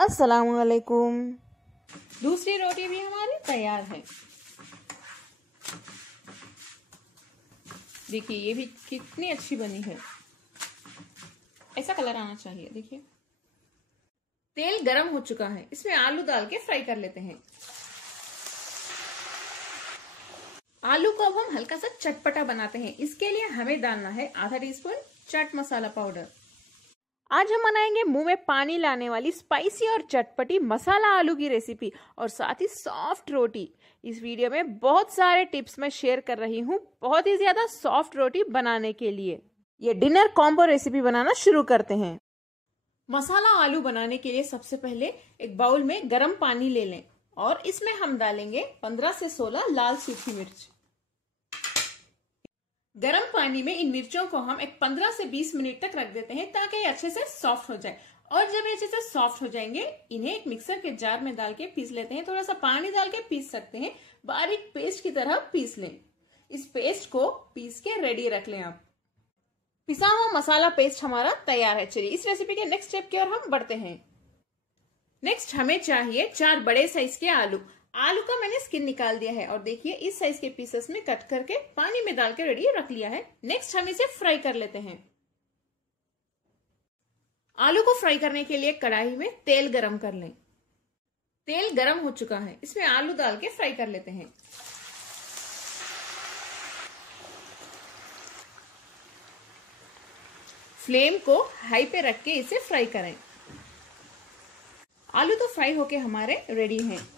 अस्सलामुअलैकुम। दूसरी रोटी भी हमारी तैयार है। देखिए ये भी कितनी अच्छी बनी है। ऐसा कलर आना चाहिए। देखिए तेल गरम हो चुका है, इसमें आलू डाल के फ्राई कर लेते हैं। आलू को अब हम हल्का सा चटपटा बनाते हैं। इसके लिए हमें डालना है आधा टीस्पून चाट मसाला पाउडर। आज हम बनाएंगे मुंह में पानी लाने वाली स्पाइसी और चटपटी मसाला आलू की रेसिपी और साथ ही सॉफ्ट रोटी। इस वीडियो में बहुत सारे टिप्स मैं शेयर कर रही हूँ बहुत ही ज्यादा सॉफ्ट रोटी बनाने के लिए। ये डिनर कॉम्बो रेसिपी बनाना शुरू करते हैं। मसाला आलू बनाने के लिए सबसे पहले एक बाउल में गर्म पानी ले लें और इसमें हम डालेंगे 15 से 16 लाल सूखी मिर्च। गरम पानी में इन मिर्चों को हम एक 15 से 20 मिनट तक रख देते हैं ताकि ये अच्छे से सॉफ्ट हो जाए। और जब ये अच्छे से सॉफ्ट हो जाएंगे इन्हें एक मिक्सर के जार में डाल के पीस लेते हैं। थोड़ा सा पानी डाल के पीस सकते हैं, बारीक पेस्ट की तरह पीस लें। इस पेस्ट को पीस के रेडी रख लें। आप पिसा हुआ मसाला पेस्ट हमारा तैयार है। चलिए इस रेसिपी के नेक्स्ट स्टेप की ओर हम बढ़ते हैं। नेक्स्ट हमें चाहिए 4 बड़े साइज के आलू। आलू का मैंने स्किन निकाल दिया है और देखिए इस साइज के पीसेस में कट करके पानी में डाल के रेडी रख लिया है। नेक्स्ट हम इसे फ्राई कर लेते हैं। आलू को फ्राई करने के लिए कढ़ाई में तेल गरम कर लें। तेल गरम हो चुका है, इसमें आलू डाल के फ्राई कर लेते हैं। फ्लेम को हाई पे रख के इसे फ्राई करें। आलू तो फ्राई होके हमारे रेडी हैं।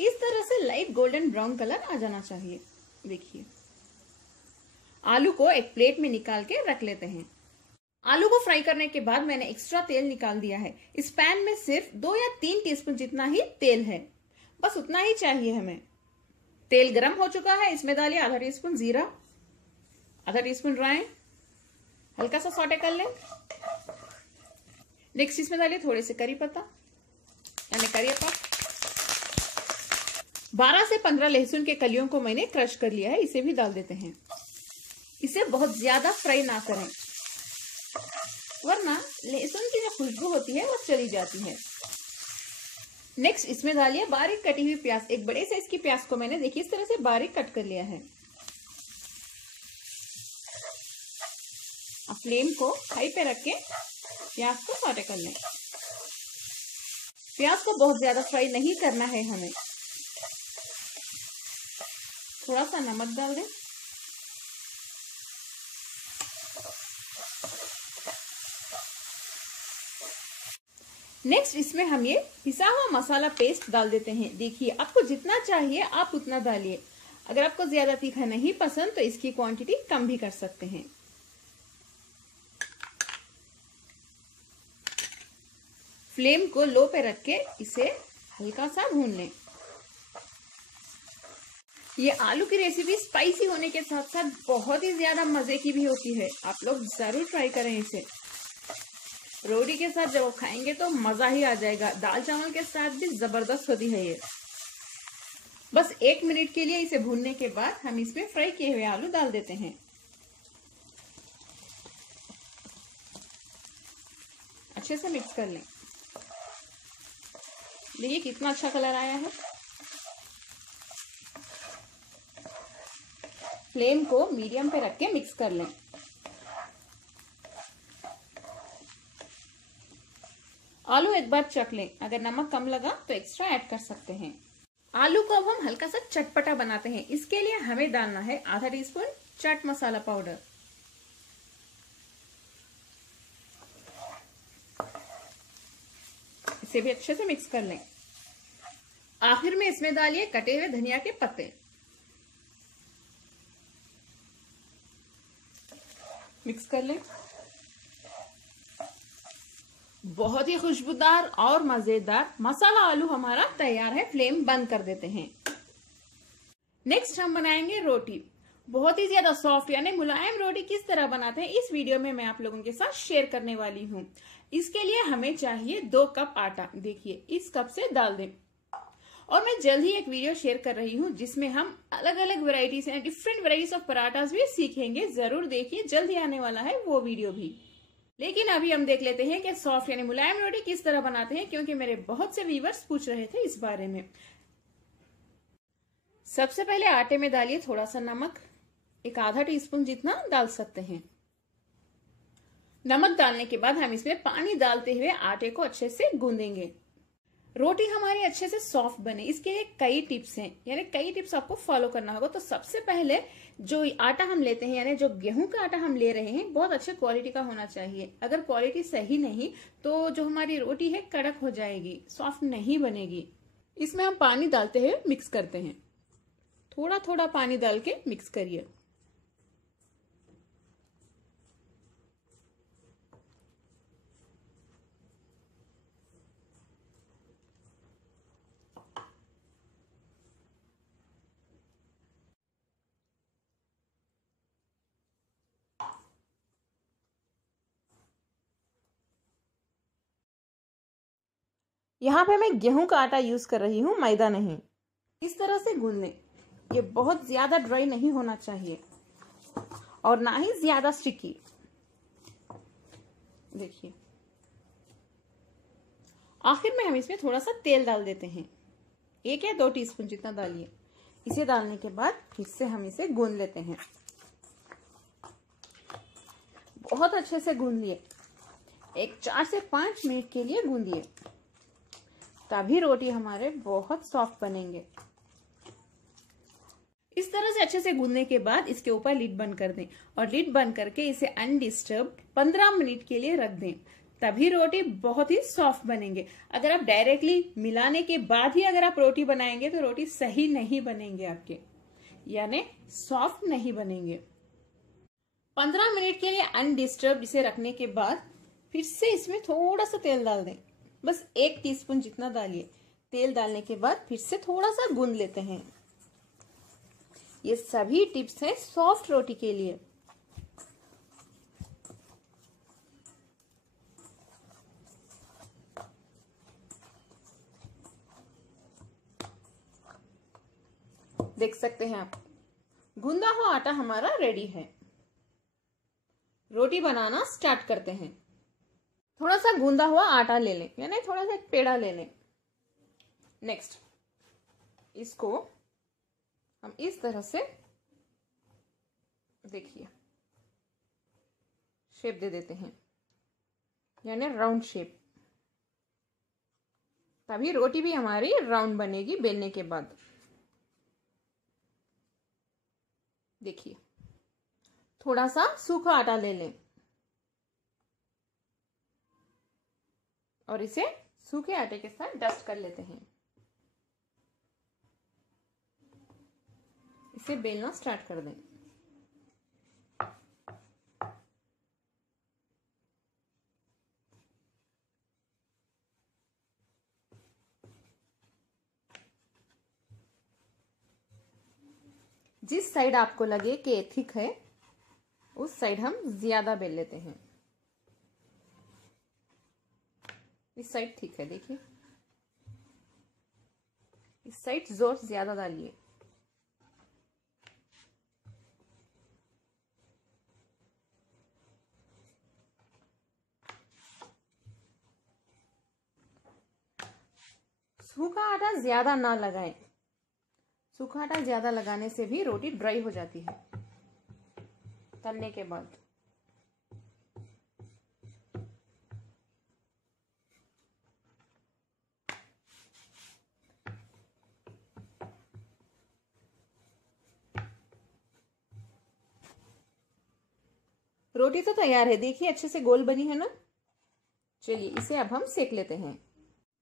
इस तरह से लाइट गोल्डन ब्राउन कलर आ जाना चाहिए। देखिए आलू को एक प्लेट में निकाल के रख लेते हैं। आलू को फ्राई करने के बाद मैंने एक्स्ट्रा तेल निकाल दिया है। इस पैन में सिर्फ 2 या 3 टीस्पून जितना ही तेल है, बस उतना ही चाहिए हमें। तेल गरम हो चुका है, इसमें डालिए आधा टीस्पून जीरा, आधा टीस्पून राई, हल्का सा सौटे कर लें। नेक्स्ट इसमें डालिए थोड़े से करी पत्ता यानी करी पत्ता। 12 से 15 लहसुन के कलियों को मैंने क्रश कर लिया है, इसे भी डाल देते हैं। इसे बहुत ज्यादा फ्राई ना करें वरना लहसुन की जो खुशबू होती है वो चली जाती है। नेक्स्ट इसमें डालिए बारीक कटी हुई प्याज। एक बड़े साइज की प्याज को मैंने देखिए इस तरह से बारीक कट कर लिया है। अब फ्लेम को हाई पे रख के प्याज को सौटे कर लें। प्याज को बहुत ज्यादा फ्राई नहीं करना है हमें। थोड़ा सा नमक डाल दें। नेक्स्ट इसमें हम ये पिसा हुआ मसाला पेस्ट डाल देते हैं। देखिए आपको जितना चाहिए आप उतना डालिए। अगर आपको ज्यादा तीखा नहीं पसंद तो इसकी क्वांटिटी कम भी कर सकते हैं। फ्लेम को लो पे रख के इसे हल्का सा भून लें। ये आलू की रेसिपी स्पाइसी होने के साथ साथ बहुत ही ज्यादा मजे की भी होती है। आप लोग जरूर ट्राई करें इसे। रोटी के साथ जब आप खाएंगे तो मजा ही आ जाएगा। दाल चावल के साथ भी जबरदस्त होती है ये। बस 1 मिनट के लिए इसे भूनने के बाद हम इसमें फ्राई किए हुए आलू डाल देते हैं। अच्छे से मिक्स कर लें। देखिए कितना अच्छा कलर आया है। फ्लेम को मीडियम पे रख के मिक्स कर लें। आलू एक बार चख लें, अगर नमक कम लगा तो एक्स्ट्रा ऐड कर सकते हैं। आलू को अब हम हल्का सा चटपटा बनाते हैं। इसके लिए हमें डालना है आधा टीस्पून चाट मसाला पाउडर। इसे भी अच्छे से मिक्स कर लें। आखिर में इसमें डालिए कटे हुए धनिया के पत्ते। मिक्स कर लें। बहुत ही खुशबूदार और मजेदार मसाला आलू हमारा तैयार है। फ्लेम बंद कर देते हैं। नेक्स्ट हम बनाएंगे रोटी। बहुत ही ज्यादा सॉफ्ट यानी मुलायम रोटी किस तरह बनाते हैं इस वीडियो में मैं आप लोगों के साथ शेयर करने वाली हूँ। इसके लिए हमें चाहिए 2 कप आटा। देखिए इस कप से डाल दें। और मैं जल्द ही एक वीडियो शेयर कर रही हूँ जिसमें हम अलग अलग varieties different varieties of parathas भी सीखेंगे। जरूर देखिए, जल्द ही आने वाला है वो वीडियो भी। लेकिन अभी हम देख लेते हैं कि सॉफ्ट यानी मुलायम रोटी किस तरह बनाते हैं, क्योंकि मेरे बहुत से व्यूवर्स पूछ रहे थे इस बारे में। सबसे पहले आटे में डालिए थोड़ा सा नमक, एक आधा टीस्पून जितना डाल सकते हैं। नमक डालने के बाद हम इसमें पानी डालते हुए आटे को अच्छे से गूंदेंगे। रोटी हमारी अच्छे से सॉफ्ट बने इसके लिए कई टिप्स हैं, यानी कई टिप्स आपको फॉलो करना होगा। तो सबसे पहले जो आटा हम लेते हैं, यानी जो गेहूं का आटा हम ले रहे हैं, बहुत अच्छे क्वालिटी का होना चाहिए। अगर क्वालिटी सही नहीं तो जो हमारी रोटी है कड़क हो जाएगी, सॉफ्ट नहीं बनेगी। इसमें हम पानी डालते हुए मिक्स करते हैं, थोड़ा थोड़ा पानी डाल के मिक्स करिए। यहाँ पे मैं गेहूं का आटा यूज कर रही हूँ, मैदा नहीं। इस तरह से गूंद लें। ये बहुत ज्यादा ड्राई नहीं होना चाहिए और ना ही ज्यादा स्टिकी। देखिए, आखिर में हम इसमें थोड़ा सा तेल डाल देते हैं, 1 या 2 टीस्पून जितना डालिए। इसे डालने के बाद फिर से हम इसे गूंद लेते हैं। बहुत अच्छे से गूंद लिए, एक 4 से 5 मिनट के लिए गूंदिए, तभी रोटी हमारे बहुत सॉफ्ट बनेंगे। इस तरह से अच्छे से गूंदने के बाद इसके ऊपर लिड बंद कर दें और लिड बंद करके इसे अनडिस्टर्ब्ड 15 मिनट के लिए रख दें, तभी रोटी बहुत ही सॉफ्ट बनेंगे। अगर आप डायरेक्टली मिलाने के बाद ही अगर आप रोटी बनाएंगे तो रोटी सही नहीं बनेंगे आपके, यानी सॉफ्ट नहीं बनेंगे। 15 मिनट के लिए अनडिस्टर्ब्ड इसे रखने के बाद फिर से इसमें थोड़ा सा तेल डाल दें, बस 1 टीस्पून जितना डालिए। तेल डालने के बाद फिर से थोड़ा सा गूंद लेते हैं। ये सभी टिप्स हैं सॉफ्ट रोटी के लिए। देख सकते हैं आप, गूंदा हुआ आटा हमारा रेडी है। रोटी बनाना स्टार्ट करते हैं। थोड़ा सा गूंदा हुआ आटा ले लें, यानी थोड़ा सा एक पेड़ा ले लें। नेक्स्ट, इसको हम इस तरह से देखिए शेप दे देते हैं, यानी राउंड शेप, तभी रोटी भी हमारी राउंड बनेगी बेलने के बाद। देखिए, थोड़ा सा सूखा आटा ले लें और इसे सूखे आटे के साथ डस्ट कर लेते हैं। इसे बेलना स्टार्ट कर दें। जिस साइड आपको लगे कि थिक है उस साइड हम ज्यादा बेल लेते हैं। इस साइड ठीक है, देखिए इस साइड जोर ज्यादा डालिए। सूखा आटा ज्यादा ना लगाएं, सूखा आटा ज्यादा लगाने से भी रोटी ड्राई हो जाती है तलने के बाद। रोटी तो तैयार है, देखिए अच्छे से गोल बनी है ना। चलिए इसे अब हम सेक लेते हैं।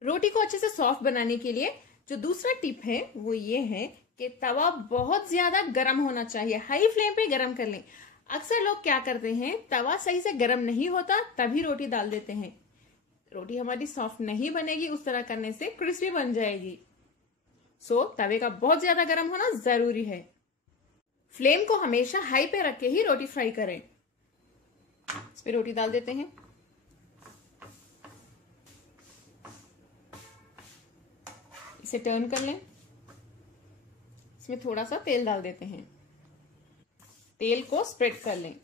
रोटी को अच्छे से सॉफ्ट बनाने के लिए जो दूसरा टिप है वो ये है कि तवा बहुत ज्यादा गर्म होना चाहिए, हाई फ्लेम पे गर्म कर लें। अक्सर लोग क्या करते हैं, तवा सही से गर्म नहीं होता तभी रोटी डाल देते हैं, रोटी हमारी सॉफ्ट नहीं बनेगी, उस तरह करने से क्रिस्पी बन जाएगी। सो तवे का बहुत ज्यादा गर्म होना जरूरी है। फ्लेम को हमेशा हाई पे रख के ही रोटी फ्राई करें। इसमें रोटी डाल देते हैं। इसे टर्न कर लें। इसमें थोड़ा सा तेल डाल देते हैं, तेल को स्प्रेड कर लें।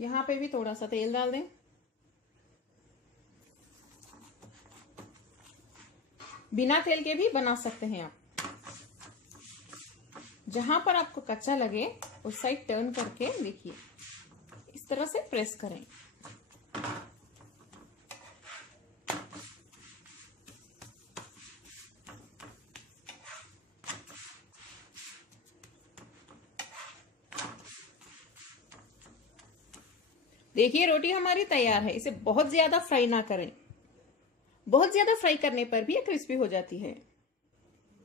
यहाँ पे भी थोड़ा सा तेल डाल दें। बिना तेल के भी बना सकते हैं आप। जहां पर आपको कच्चा लगे उस साइड टर्न करके देखिए, इस तरह से प्रेस करें। देखिए रोटी हमारी तैयार है। इसे बहुत ज्यादा फ्राई ना करें, बहुत ज्यादा फ्राई करने पर भी ये क्रिस्पी हो जाती है।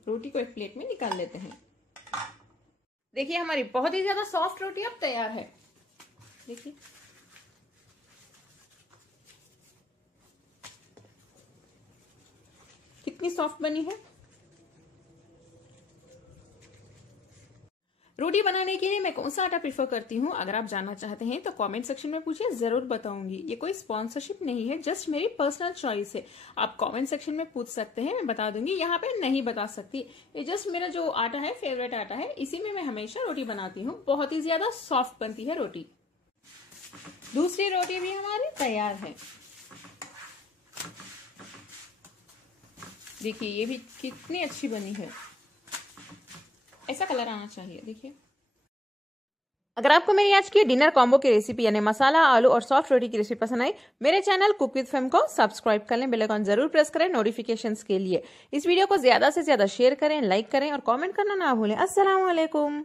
रोटी को एक प्लेट में निकाल लेते हैं। देखिए हमारी बहुत ही ज्यादा सॉफ्ट रोटी अब तैयार है। देखिए कितनी सॉफ्ट बनी है। रोटी बनाने के लिए मैं कौन सा आटा प्रीफर करती हूँ, अगर आप जानना चाहते हैं तो कमेंट सेक्शन में पूछिए, जरूर बताऊंगी। ये कोई स्पॉन्सरशिप नहीं है, जस्ट मेरी पर्सनल चॉइस है। आप कमेंट सेक्शन में पूछ सकते हैं, मैं बता दूंगी। यहाँ पे नहीं बता सकती। ये जस्ट मेरा जो आटा है, फेवरेट आटा है, इसी में मैं हमेशा रोटी बनाती हूँ। बहुत ही ज्यादा सॉफ्ट बनती है रोटी। दूसरी रोटी भी हमारी तैयार है। देखिए ये भी कितनी अच्छी बनी है। ऐसा कलर आना चाहिए। देखिए अगर आपको मेरी आज की डिनर कॉम्बो की रेसिपी यानी मसाला आलू और सॉफ्ट रोटी की रेसिपी पसंद आई, मेरे चैनल कुक विद फेम को सब्सक्राइब कर लें, बेल आइकन जरूर प्रेस करें नोटिफिकेशंस के लिए। इस वीडियो को ज्यादा से ज्यादा शेयर करें, लाइक करें और कमेंट करना ना भूलें। अस्सलाम वालेकुम।